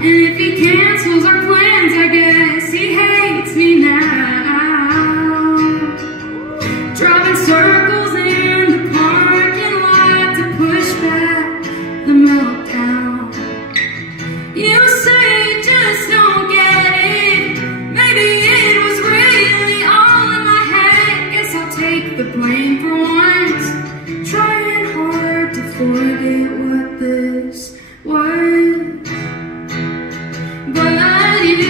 And if he cancels our plans, I guess he hates me now. Driving circles in the parking lot to push back the meltdown. You say you just don't get it. Maybe it was really all in my head. Guess I'll take the blame for once. Trying hard to forget what this was. But you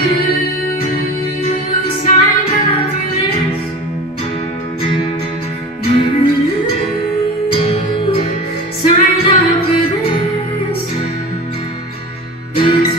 signed up for this. You signed up for this. It's